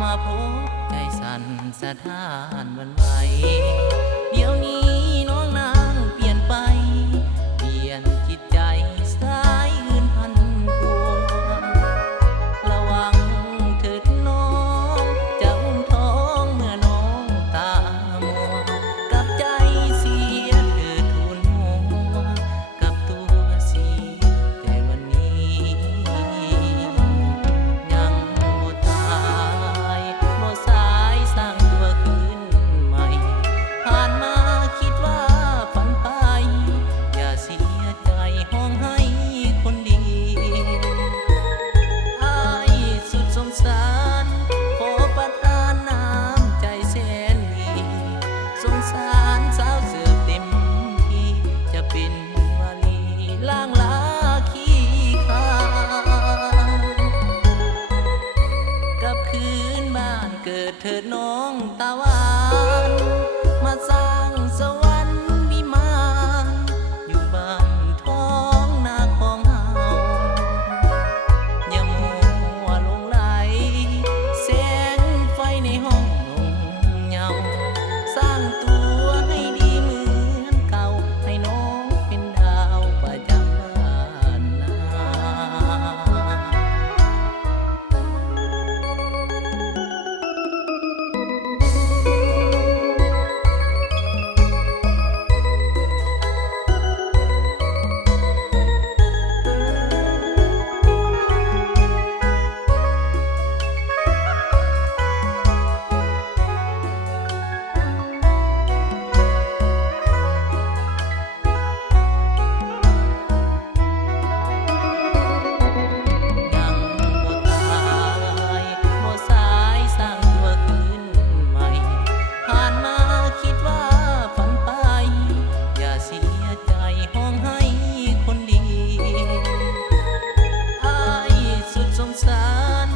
มาพบใจสั่นสะท้านหวันไหวเดี๋ยวนี้น้องนางเปลี่ยนไปเปลี่ยนจิตใจสายอื่นพันพัวระวังเถิดน้องจะอุ้มท้องเมื่อน้องตามัวกับใจเสียเธอทูลหัวกับตัวเสียแต่วันนี้ยังบ่ตายบ่สายสร้างตัวคืนใหม่ผ่านมาคิดว่าฝันไปอย่าเสียใจห้องให้คนดีอ้ายสุดสงสารขอประทานน้ำใจแสนดีสงสารสาวเสือเต็มที่จะเป็นวาลีล่างลาขี้ข้างกลับคืนบ้านเกิดเถิดน้องตาหวานมาสร้างสวรรค์วิมานอยู่บ้านท้องนาของเฮาอย่ามัวหลงไหลแสงไฟในห้องนงเหงาสร้างตัวให้ดีเหมือนเก่าให้น้องเป็นดาวประจำบ้านนา ยังบ่ตายบ่สายสร้างตัวคืนใหม่ผ่านมาคิดว่าฝันไปอย่าเสียใจห้องให้คนดีอ้ายสุดสงสาร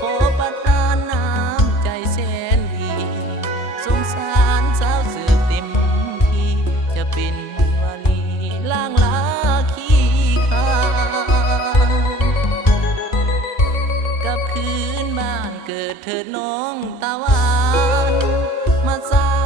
ขอประทานน้ำใจแสนดีสงสารสาวเสือเต็มที่จะเป็นวาลีล่างลาขี้ข้าง กลับคืนบ้านเกิดเถิดน้องตาหวานมาสร้าง